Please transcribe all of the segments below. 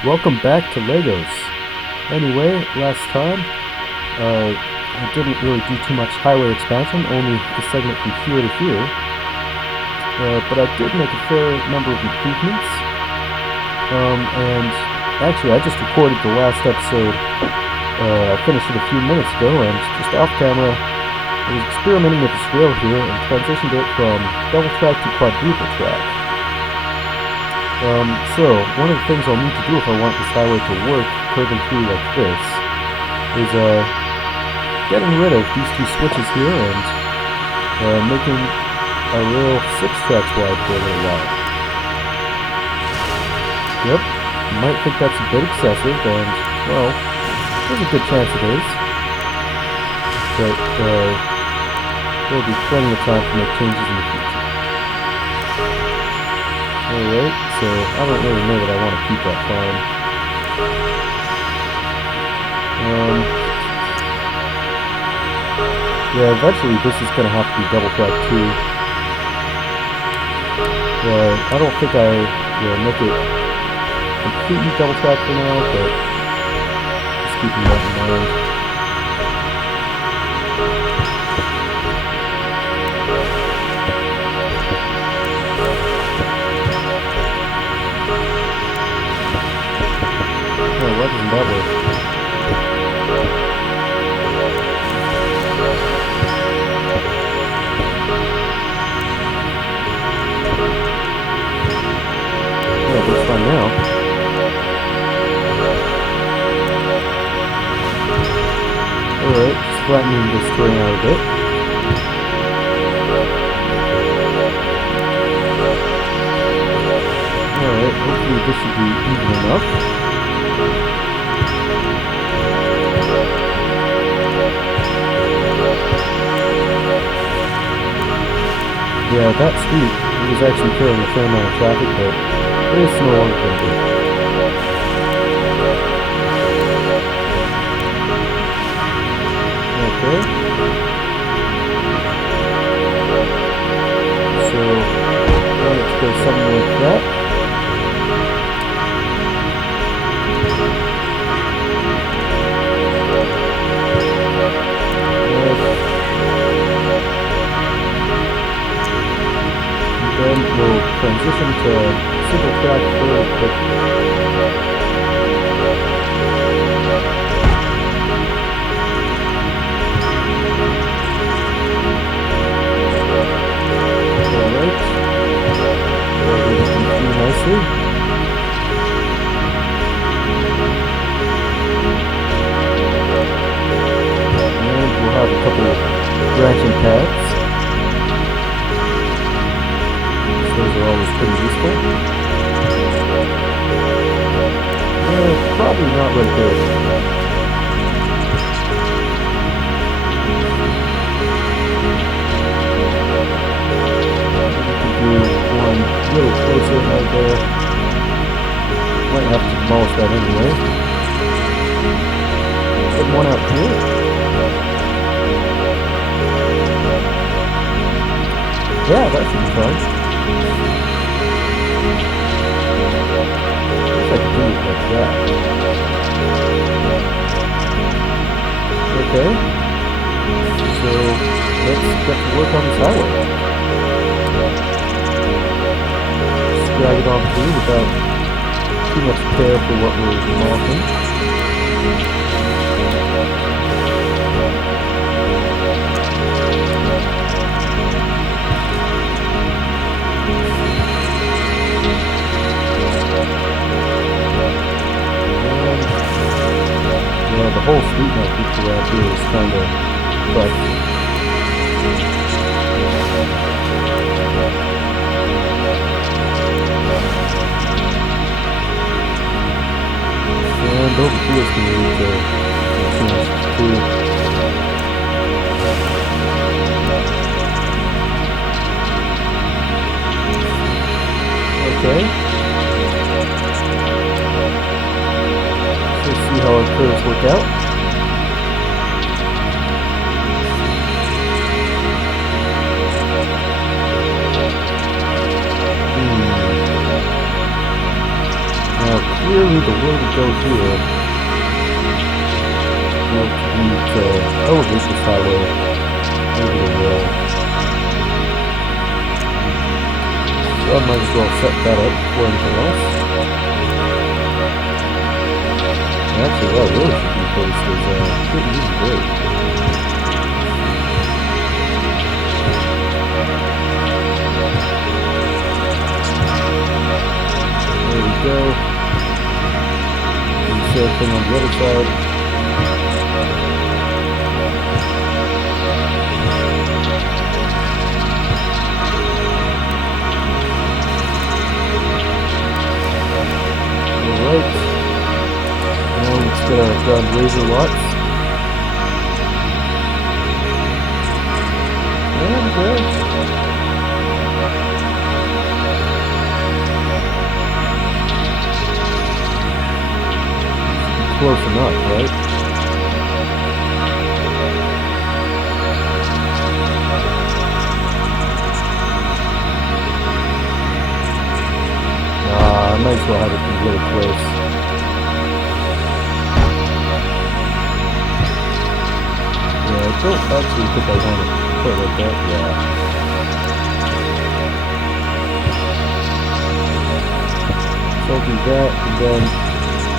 Welcome back to Legos. Anyway, last time, I didn't really do too much highway expansion, only the segment from here to here. But I did make a fair number of improvements. And actually, I just recorded the last episode. I finished it a few minutes ago, and just off camera, I was experimenting with this rail here and transitioned it from double track to quadruple track. So, one of the things I'll need to do if I want this highway to work, curving through like this, is getting rid of these two switches here and making a rail 6 tracks wide for a little while. Yep, you might think that's a bit excessive, and, well, there's a good chance it is. But there'll be plenty of time to make changes in the future. Alright, so I don't really know that I want to keep that farm. Yeah, eventually this is going to have to be double track too. I don't think I will make it completely double track for now, but just keeping that in mind. Why doesn't that work? Yeah, it looks fine now. Alright, just flattening this terrain out a bit. Alright, hopefully this should be even enough. Yeah, that street was actually carrying a fair amount of traffic, but it's no longer going to be. Okay. So, let's go something like that. Then we'll transition to single track fairly quickly. Alright. Everything through nicely. And we'll have a couple of branching paths. Those are always pretty useful. Probably not right there. We can do one a little closer right there. Might have to demolish that anyway. Put one out here. Yeah, that should be fine. I can do it like that. Okay. So let's get to work on this highway. Just drag it on through without too much care for what we're demolishing. The whole street network around here is kind of fucked. And over here is going to need to change too. Okay. Let's see how our curves work out. Now clearly the road we go here, we'll need to elevate this highway over the rail. So I might as well set that up before anything else. And actually, what I really should do first is get these great. There we go. And the same thing on the other side. Alright. Now let's get our gun laser lots. And close enough, right? I might as well have it be really close. Yeah, I don't actually think I want to put it like that, yeah. So I'll do that, and then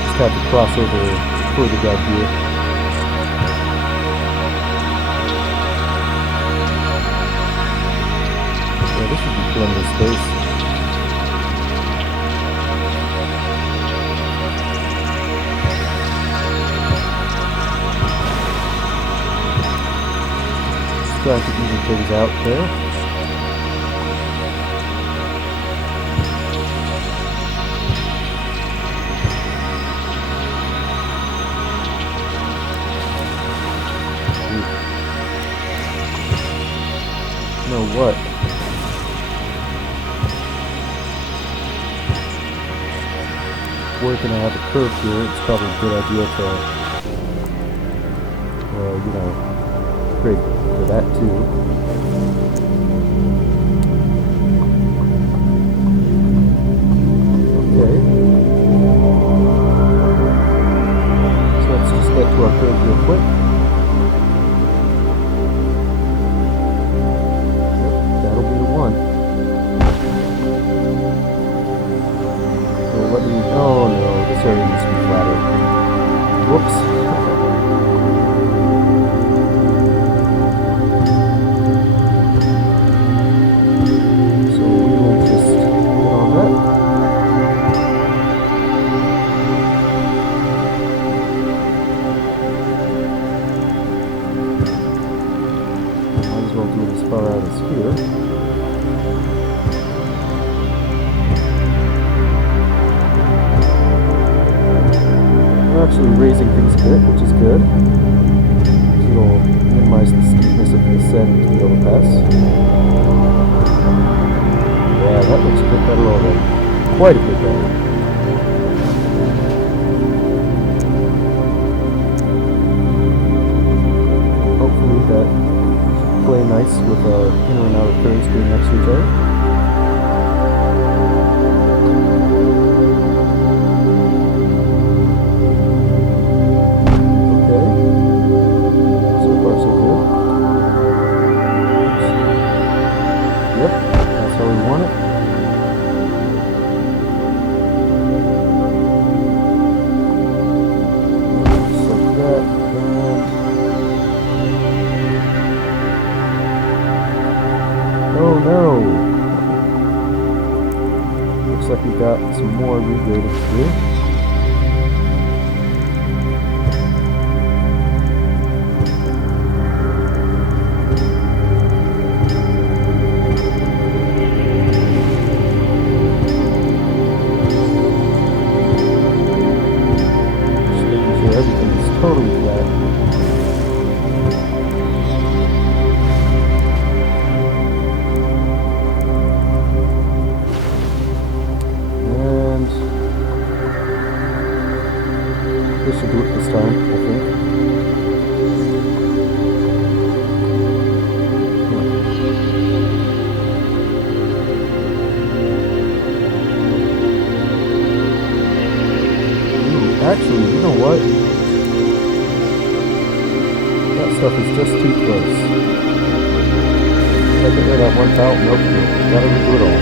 just have to cross over further down here. Yeah, this should be plenty of space. Trying to even things out there. You know what? If we're gonna have a curve here, it's probably a good idea to, you know, create for that too. Okay. So let's just get to our curve real quick. Yep, that'll be the one. So let me, oh no, this area needs to be flatter. Whoops. Actually raising things a bit, which is good. It'll minimize the steepness of the ascent to the overpass. Yeah, that looks a bit better already. Quite a bit better. Hopefully that should play nice with inner and outer curves being next to each other. Oh no! Looks like we got some more regrading to do. Just making sure everything is totally flat. This should do it this time, I think. Ooh. Actually, you know what? That stuff is just too close. Did I get rid of that one tile? Nope. Gotta redo it all.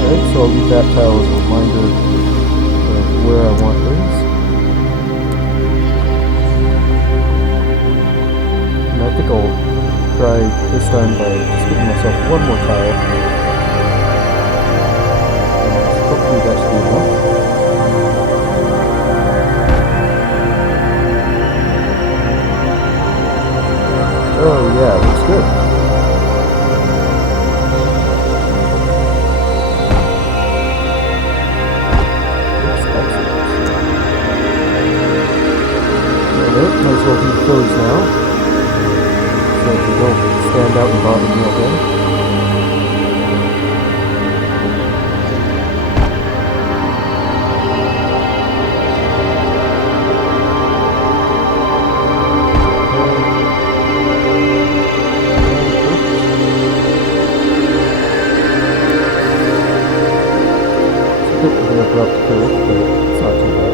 Alright, so I'll leave that tile as a reminder of where I want things. And I think I'll try this time by just giving myself one more tile. Hopefully that should be enough. Oh yeah, looks good. Looks excellent. Alright, might as well do the pillars now, so they don't stand out and bother me all day. Abrupt curve, but it's not too bad.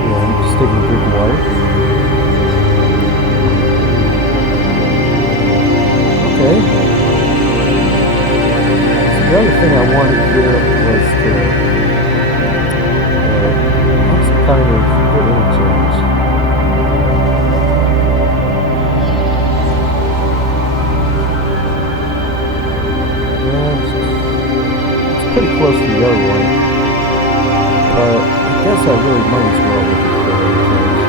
Yeah, I'm just taking a drink of water. Okay. So the other thing I wanted here was to have some kind of good interchange. Pretty close to the other one, but I guess I really might as well look at the interchange.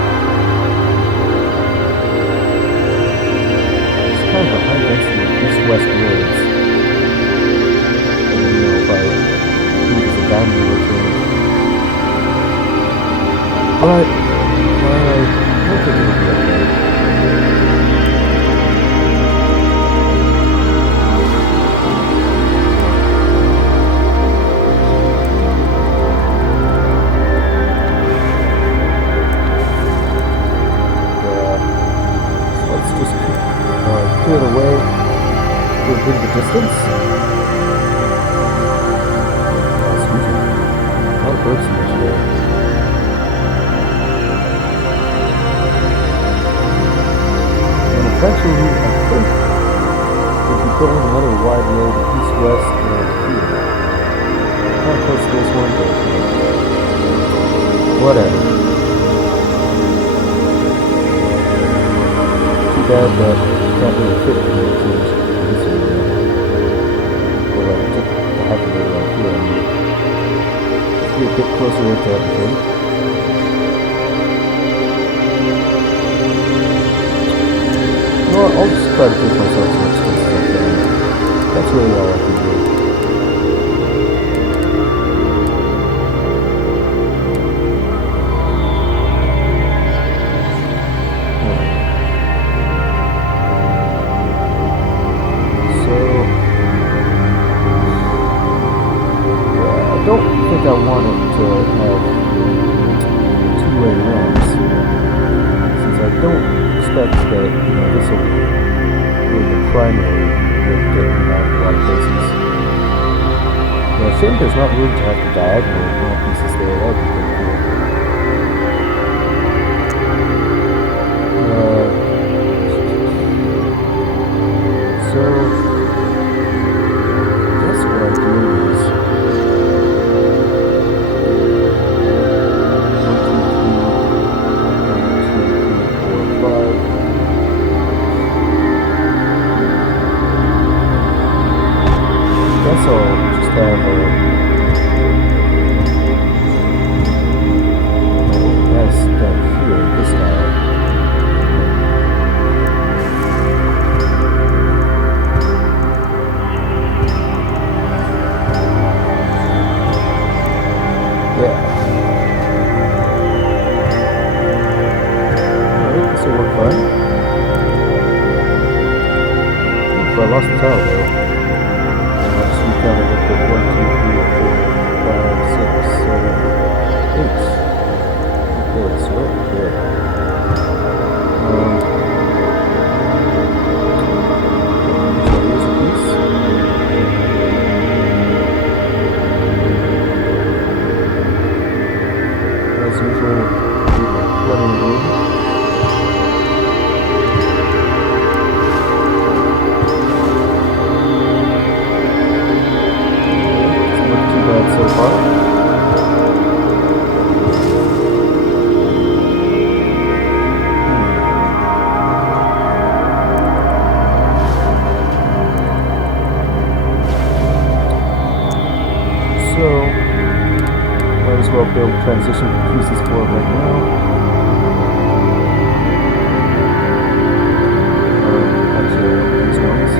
It's kind of a high density east-west roads. And you know, if I do this a diamond interchange. But I think it'll be okay. Clear the way to a bit of a distance. Oh, excuse me. A lot of birds in this area. And eventually, I think we'll be building another wide road east-west around here. Kind of close to this one, but whatever. Too bad that can't really fit in the interchange in this area. Or like just the highway right here. Be a bit closer into everything. You know what, I'll just try to give myself as much space as I can. That's really all I can do. I don't think I want it to have two-way ramps, since I don't expect that, you know, this will be really the primary way of getting out of a lot of places. You know, I think there's not room to have the diagonal ramp pieces there. That would be pretty cool. So I guess what I'm doing is so just have a S down here, this style. Yeah. Alright, this will work fine. Oof, I lost the tile though. Kind of look at 1, 2, 3, 4, 5, 6, 7, 8. Okay, so right there. transition pieces for it right now. Actually, these ones.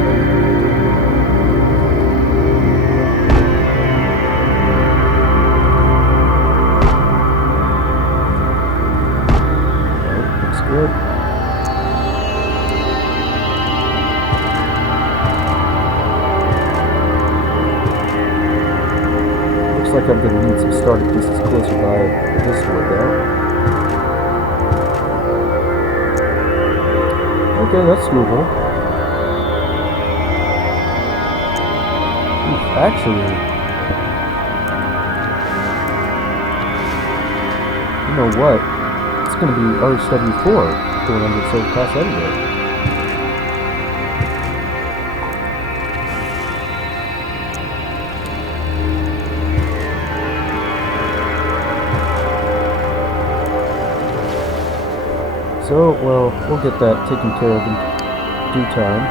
Alright, looks good. Looks like I'm going to need some starter pieces closer by for this to work out. Okay, that's doable. Oof, actually, you know what? It's going to be RHW4 going under its overpass anyway. So, well, we'll get that taken care of in due time.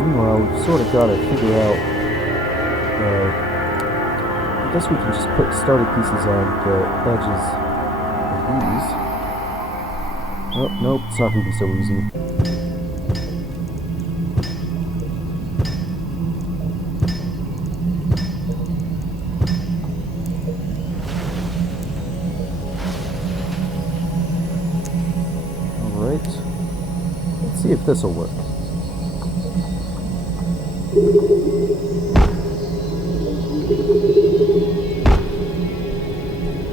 Meanwhile, we've sort of got to figure out, I guess we can just put starter pieces on the edges of these. Oh, nope, it's not going to be so easy. Let's see if this will work.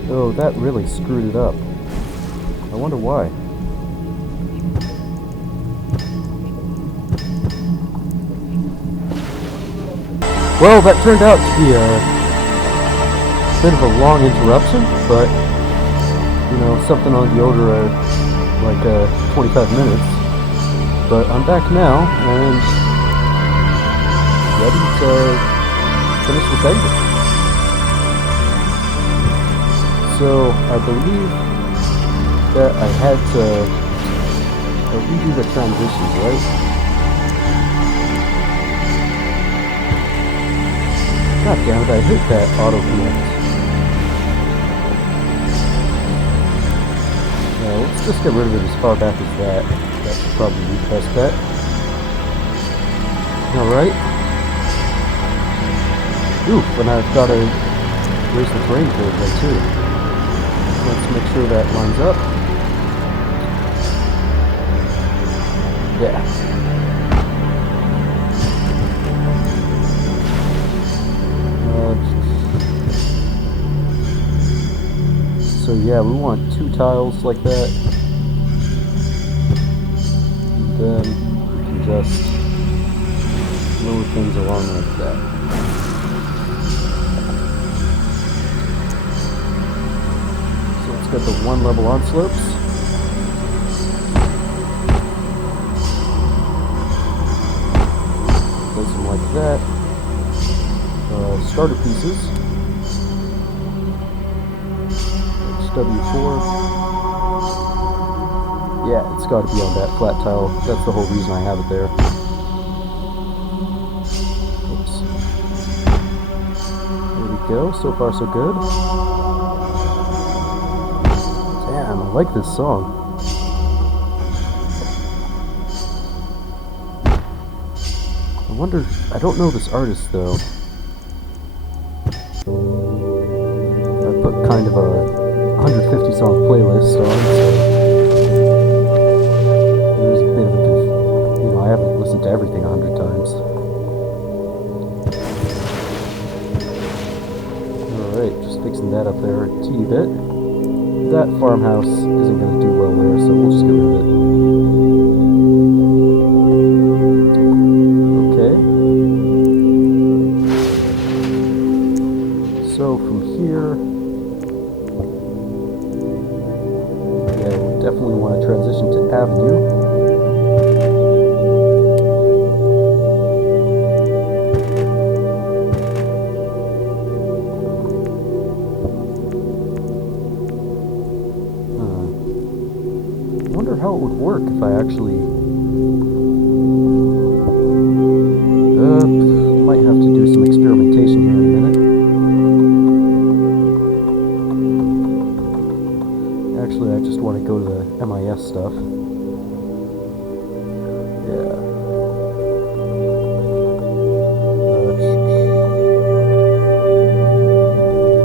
Oh, that really screwed it up. I wonder why. Well, that turned out to be a bit of a long interruption, but, you know, something on the order of like 25 minutes, but I'm back now and ready to finish the segment. So I believe that I had to redo the transitions, right? God damn it, I hate that auto connect. Let's just get rid of it as far back as that. That should probably be the best bet. Alright. Oof, and I've got to raise the terrain curve there too. Let's make sure that lines up. Yeah. So yeah, we want 2 tiles like that. And then we can just lower things along like that. So let's get the 1 level on slopes. Place them like that. Starter pieces. W4. Yeah, it's got to be on that flat tile. That's the whole reason I have it there. Oops. There we go. So far, so good. Damn, I like this song. I wonder... I don't know this artist, though. I put kind of a 150 song playlist on, so there's a bit of a you know, I haven't listened to everything 100 times. Alright, just fixing that up there a teeny bit. That farmhouse isn't going to do well there, so we'll just get rid of it. Okay. So from here, definitely want to transition to avenue. I wonder how it would work if I actually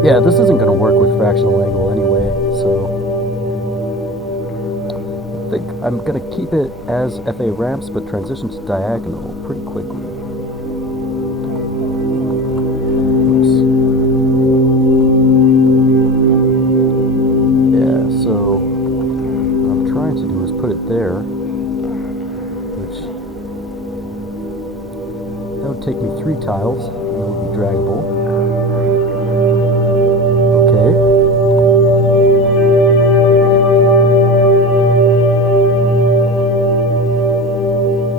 Yeah, this isn't going to work with fractional angle anyway, so I think I'm going to keep it as FA ramps, but transition to diagonal pretty quickly. Oops. Yeah, so what I'm trying to do is put it there, which that would take me 3 tiles, and it would be draggable. Okay.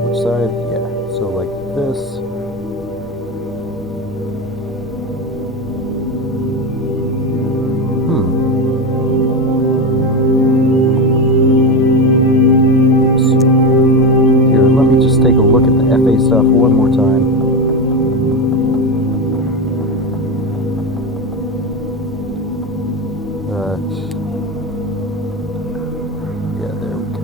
Which side? Yeah, so like this. Oops. Here, let me just take a look at the FA stuff one more time. Yeah, there we go.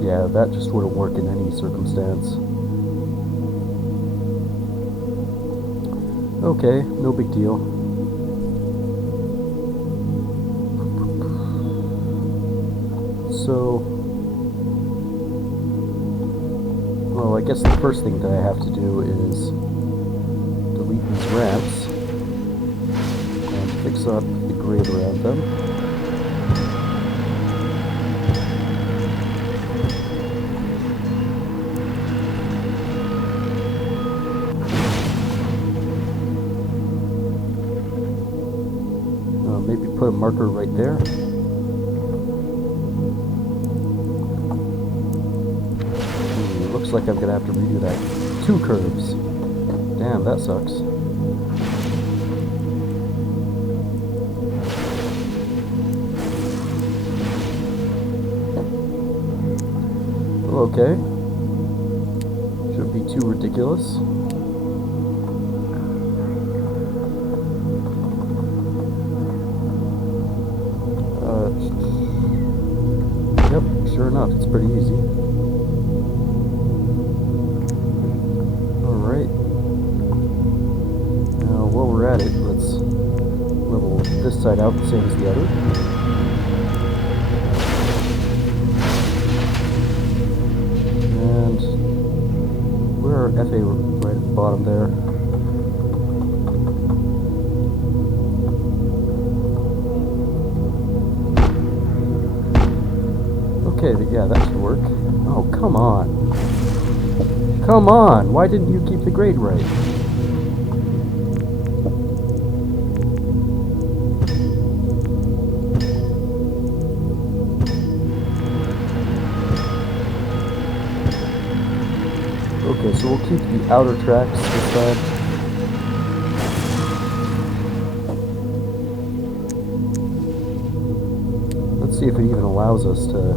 Yeah, that just wouldn't work in any circumstance. Okay, no big deal. So, well, I guess the first thing that I have to do is delete these ramps and fix up the grade around them. Maybe put a marker right there. Looks like I'm gonna have to redo that 2 curves. Damn, that sucks. Okay. Shouldn't be too ridiculous. Yep, sure enough, it's pretty easy. Alright. Now, while we're at it, let's level this side out the same as the other. And where are FA right at the bottom there? Okay, yeah, that should work. Oh, come on. Come on! Why didn't you keep the grade right? Okay, so we'll keep the outer tracks this time. Let's see if it even allows us to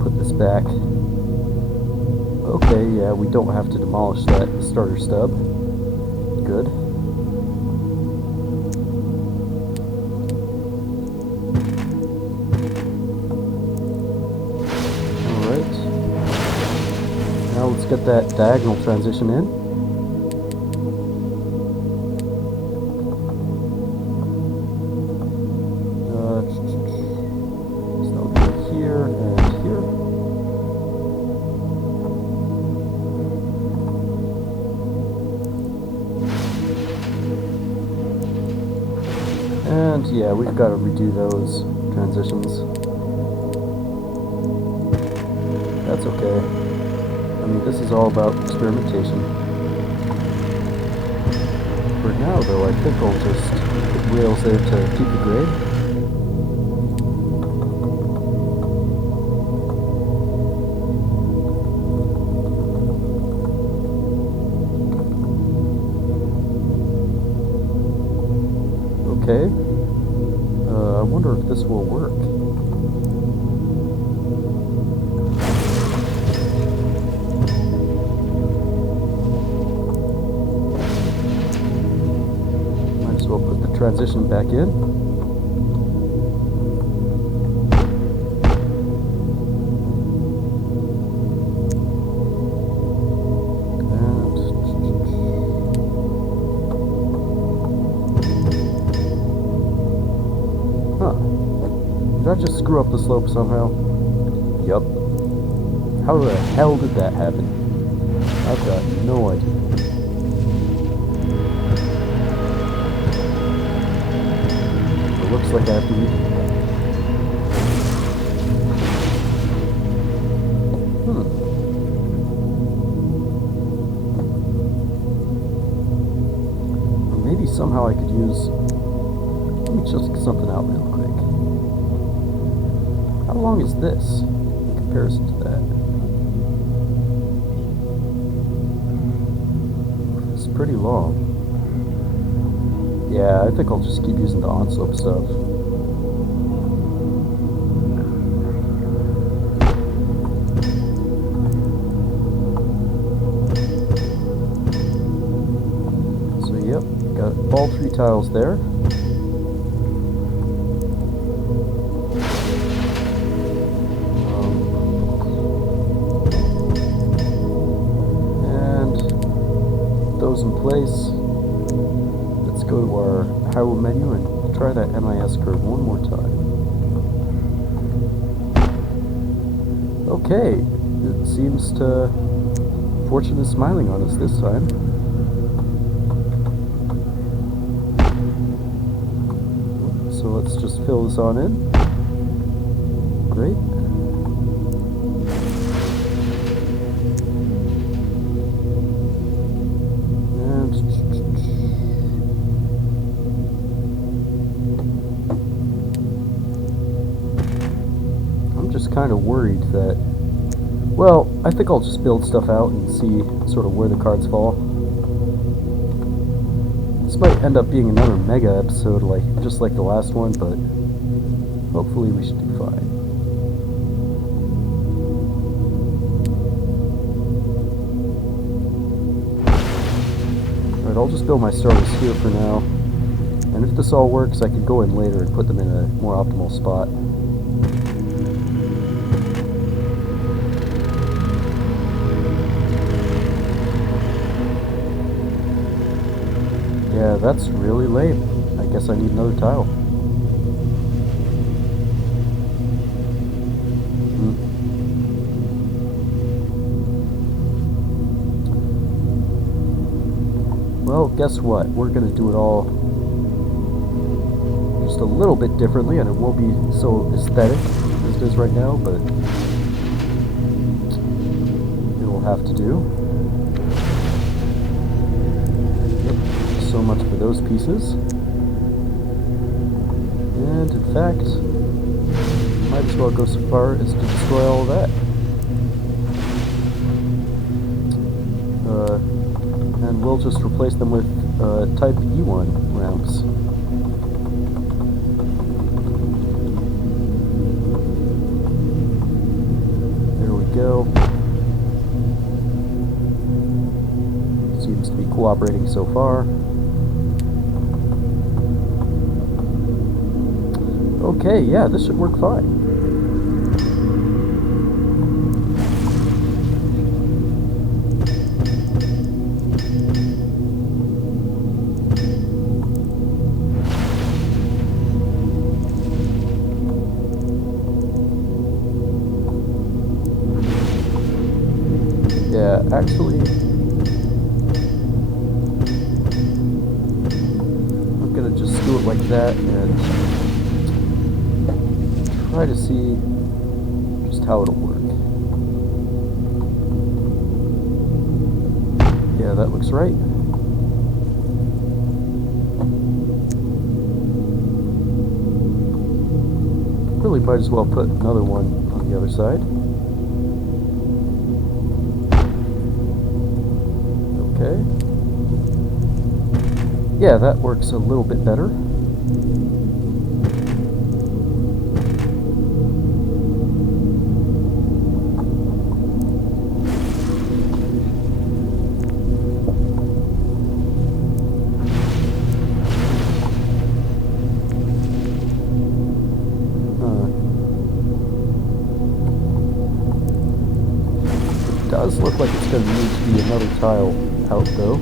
put this back. Okay, yeah, we don't have to demolish that starter stub. Good. Alright. Now let's get that diagonal transition in. So that'll go here and here. And yeah, we've got to redo those transitions. That's okay. I mean, this is all about experimentation. For now, though, I think I'll just put rails there to keep the grade. Okay. I wonder if this will work. Might as well put the transition back in. And just screw up the slope somehow? Yup. How the hell did that happen? I've got no idea. It looks like I have to redo that. Or maybe somehow I could use... Let me check something out real quick. How long is this in comparison to that? It's pretty long. Yeah, I think I'll just keep using the on-slope stuff. So yep, got all 3 tiles there. In place. Let's go to our highway menu and try that MIS curve one more time. Okay, it seems to fortune is smiling on us this time. So let's just fill this on in. Great. Kind of worried that, well, I think I'll just build stuff out and see sort of where the cards fall. This might end up being another mega episode, just like the last one, but hopefully we should do fine. Alright, I'll just build my starters here for now, and if this all works I could go in later and put them in a more optimal spot. Yeah, that's really lame. I guess I need another tile. Well, guess what? We're gonna do it all just a little bit differently, and it won't be so aesthetic as it is right now, but it'll have to do. So much for those pieces. And in fact, might as well go so far as to destroy all of that. And we'll just replace them with type E1 ramps. There we go. Seems to be cooperating so far. Okay, yeah, this should work fine. Yeah, actually, I'm gonna just do it like that and try to see just how it'll work. Yeah, that looks right. Really might as well put another one on the other side. Okay. Yeah, that works a little bit better. Does look like it's going to need to be another tile out though.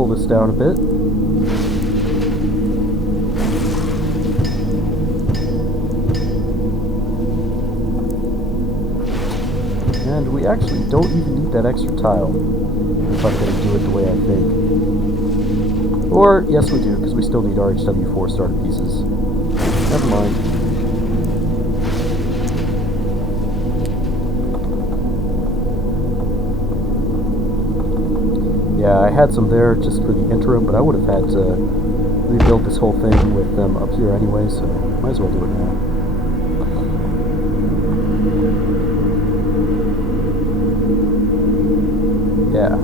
pull this down a bit. And we actually don't even need that extra tile if I'm going to do it the way I think. Or, yes we do, because we still need RHW4 starter pieces. Never mind. Yeah, I had some there just for the interim, but I would have had to rebuild this whole thing with them up here anyway, so might as well do it now. Yeah.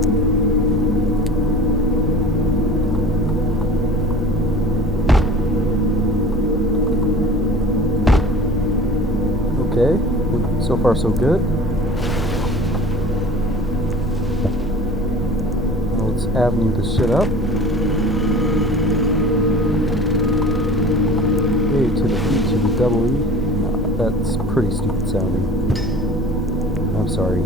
Okay, so far so good. Let's avenue this shit up. A to the B to the double E. No, that's pretty stupid sounding. I'm sorry.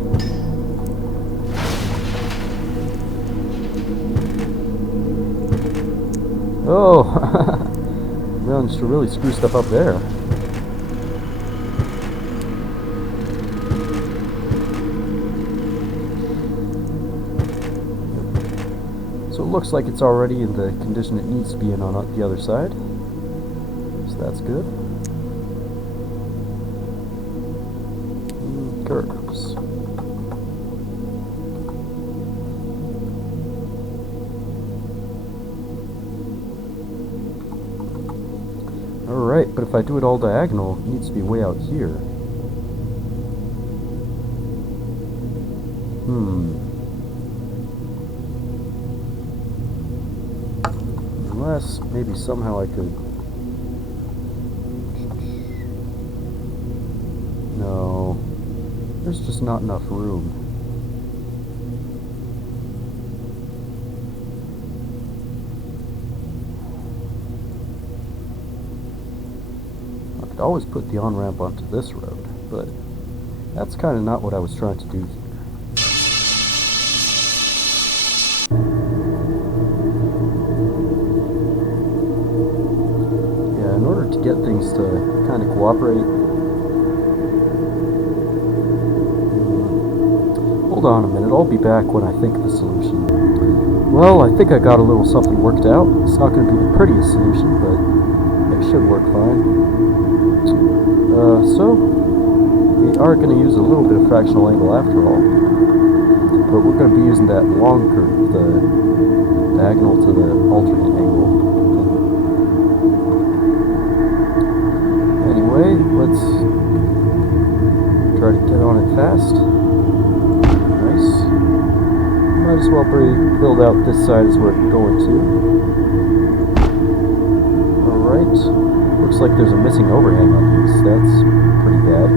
Oh, managed to really screw stuff up there. So it looks like it's already in the condition it needs to be in on the other side. So that's good. Curves. Alright, but if I do it all diagonal, it needs to be way out here. Unless, maybe somehow I could... No. There's just not enough room. I could always put the on-ramp onto this road, but that's kind of not what I was trying to do here. Yeah, in order to get things to kind of cooperate... Hold on a minute, I'll be back when I think of the solution. Well, I think I got a little something worked out. It's not going to be the prettiest solution, but it should work fine. So, we are going to use a little bit of fractional angle after all. But we're going to be using that long curve, the diagonal to the alternate angle. Anyway, let's try to get on it fast. Nice. Might as well build out this side as we're going to. Alright. Looks like there's a missing overhang on these. That's pretty bad.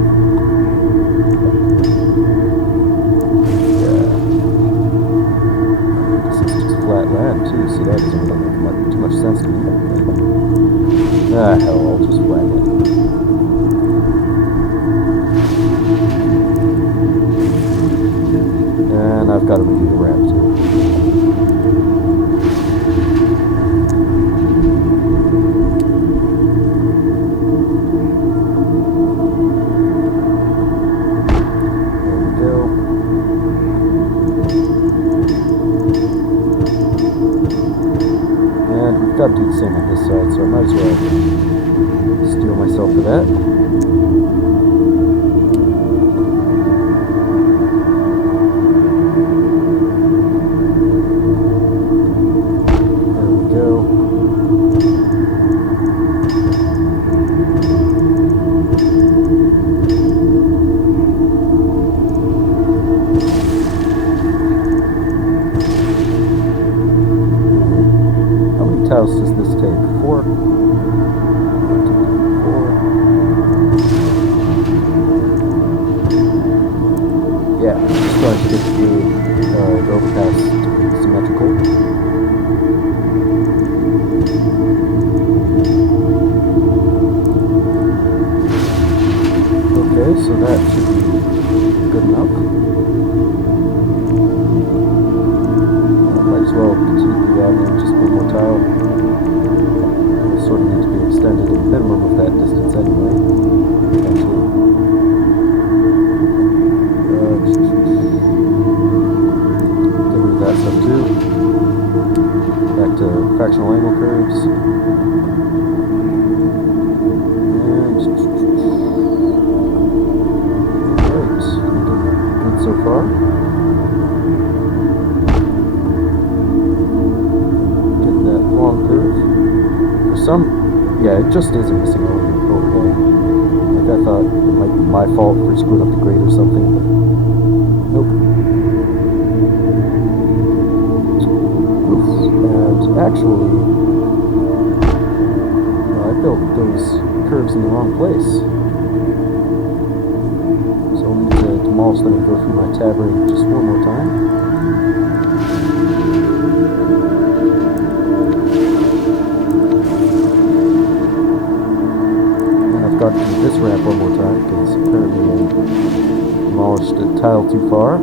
Yeah. This is just flat land too, so that doesn't really make too much sense to me. Ah, hell, I'll just flatten it. And I've got to redo the ramp too. Got to do the same on this side, so I might as well steel myself for that. There we go. Tiles does this take? 4? 1, 2, 3, 4. Yeah, just trying to get the overpass to be symmetrical. Okay, so that should be good enough. Might as well continue the that stuff too. Back to fractional angle curves. And alright, good so far. Get that long curve. For some, yeah, it just is a missing overhang. Like I thought it might be my fault for screwing up the grade or something, but nope. And actually, I built those curves in the wrong place. So I'll need to demolish them and go through my tab ring just one more time. And I've got to do this ramp one more time because apparently I demolished a tile too far.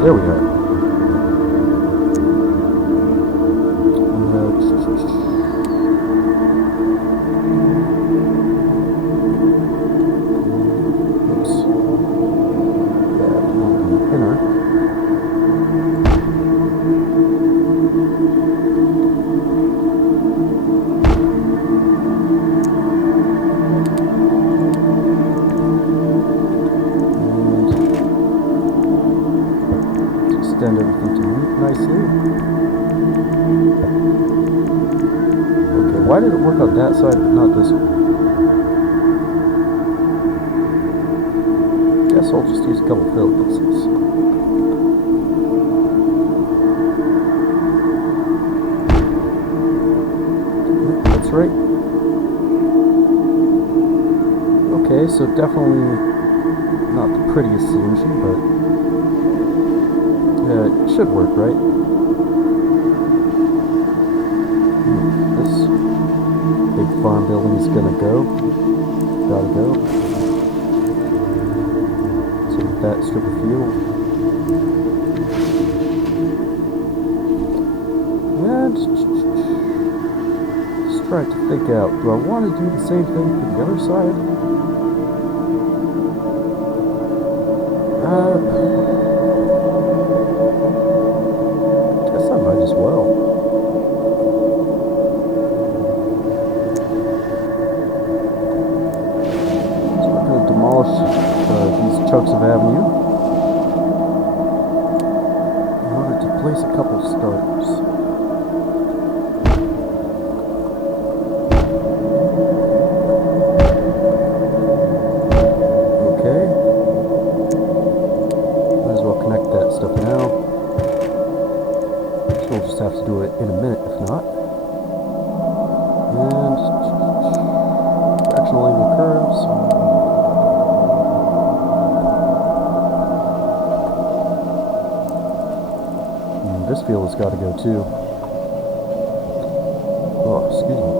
There we are. Oops. Yeah, inner. Extend everything to meet nicely. Okay, why did it work on that side but not this one? Guess I'll just use a couple fill pieces. That's right. Okay, so definitely not the prettiest solution, but it should work, right? This big farm building is gonna go. Gotta go. So with that strip of field. And just try to think out, do I want to do the same thing for the other side? Guess I might as well. So we're going to demolish these chunks of avenue in order to place a couple of starters. Okay. Might as well connect that stuff now. We'll just have to do it in a minute, if not. And fractional angle curves. And this field has got to go too. Oh, excuse me.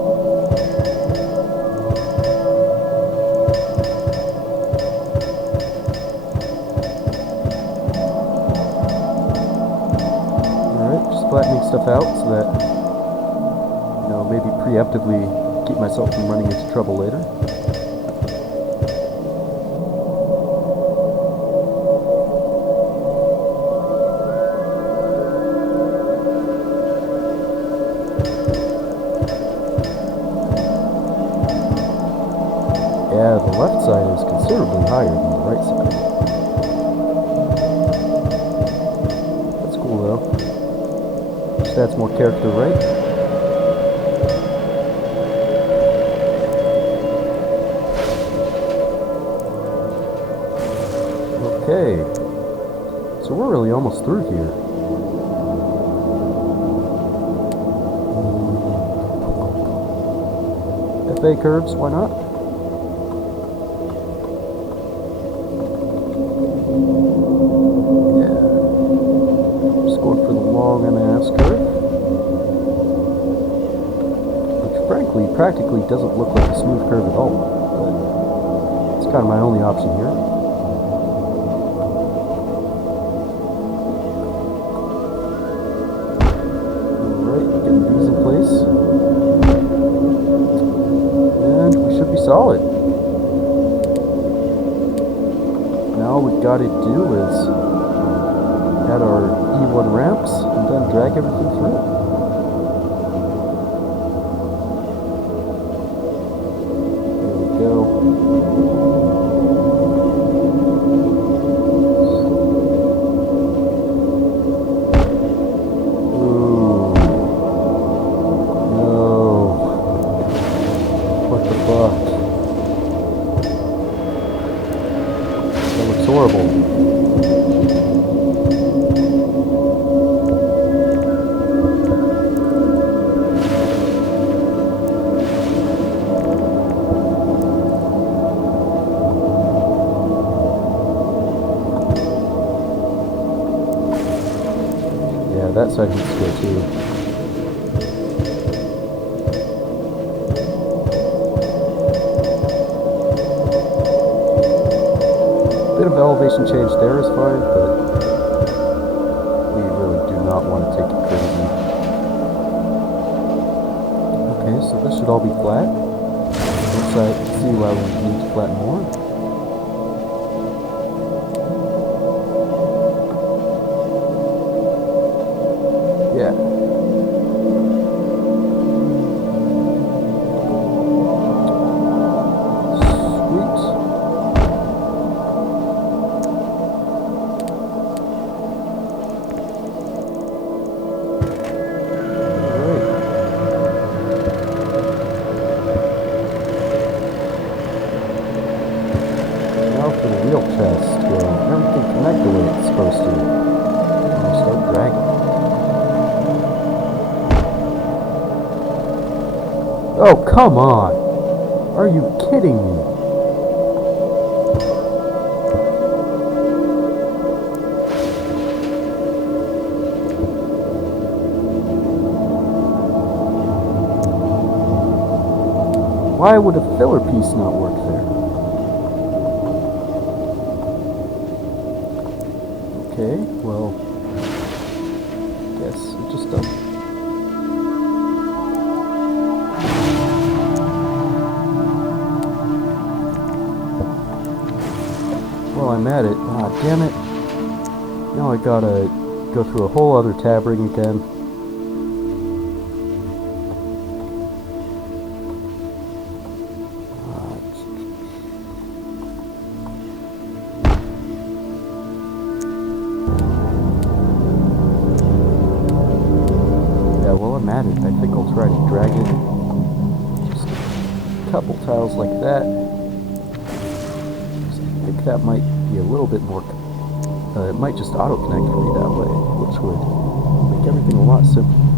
Flattening stuff out so that, you know, maybe preemptively keep myself from running into trouble later. Yeah, the left side is considerably higher than the right side. That's cool though. Just adds more character, right? Okay. So we're really almost through here. FA curves, why not? Yeah. Just going for the long M&S curve. Frankly, practically doesn't look like a smooth curve at all, but it's kind of my only option here. Alright, getting these in place. solid. Now all we gotta do is add our E1 ramps and then drag everything through. There we go. Horrible. Yeah, that side needs to go too. Bit of elevation change there is fine, but we really do not want to take it crazy. Okay, so this should all be flat. Let's see why we need to flatten more. Yeah. Wheel chest where everything connect the way it's supposed to. And start dragging. Oh, come on! Are you kidding me? Why would a filler piece not work there? Okay, well, guess it just doesn't. Well, I'm at it. Ah, damn it. Now I gotta go through a whole other tab ring again. While I'm at it, I think I'll try to drag it just a couple tiles like that. I think that might be a little bit more, it might just auto-connect for me that way, which would make everything a lot simpler.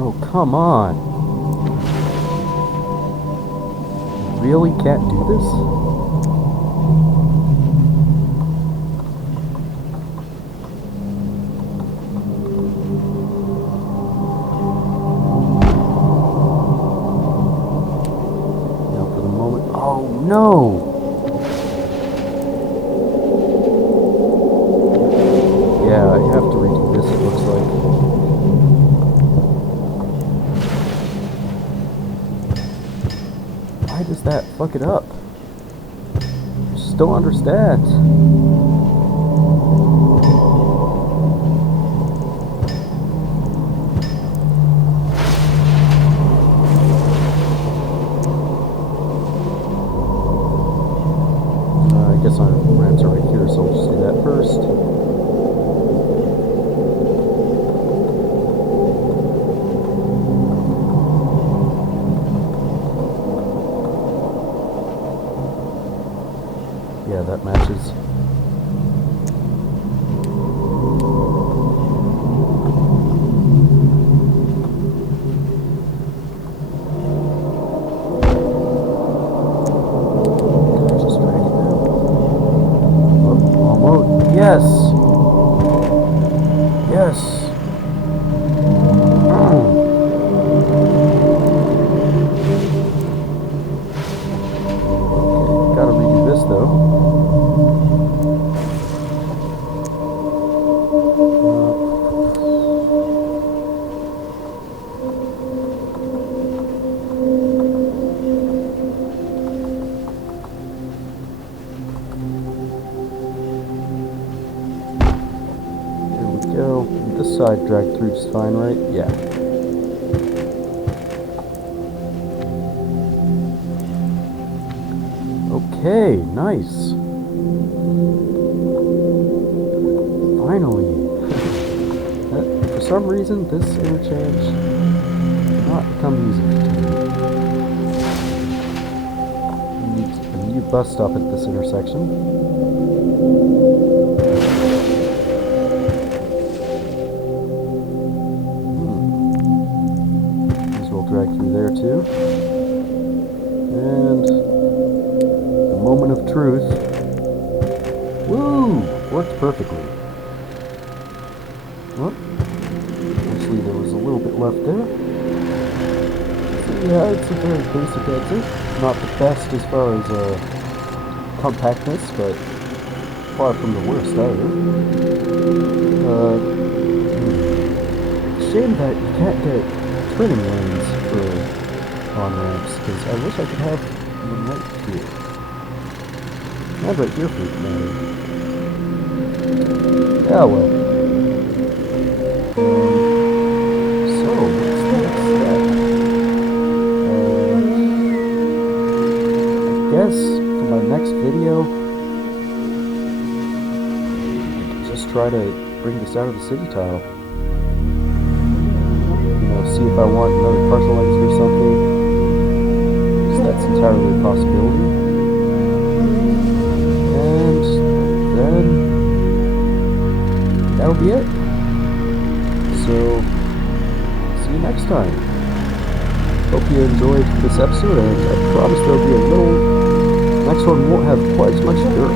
Oh, come on. You really can't do this? Now for the moment... Oh, no! Yeah, I have to redo this, it looks like. Why does that fuck it up? I just don't understand. I guess our ramps are right here, so we'll just do that first. Yeah, that matches. Just drag it down. Oh, almost. Yes! Yes! side dragged through just fine, right? Yeah. Okay, nice. Finally. For some reason, this interchange did not become easy to me. We need a new bus stop at this intersection. These will drag through there too. And the moment of truth. Woo! Worked perfectly. Well, actually there was a little bit left there. So yeah, it's a very basic exit. Not the best as far as compactness, but far from the worst either. Shame that you can't get turning lanes for on-ramps, because I wish I could have them right here. And right here for that matter. Yeah, well. So, what's the next step? I guess for my next video, just try to bring this out of the city tile. See if I want another partial exit or something. So that's entirely a possibility. And then that'll be it. So see you next time. Hope you enjoyed this episode, and I promise there'll be a little. Next one won't have quite as much dirt.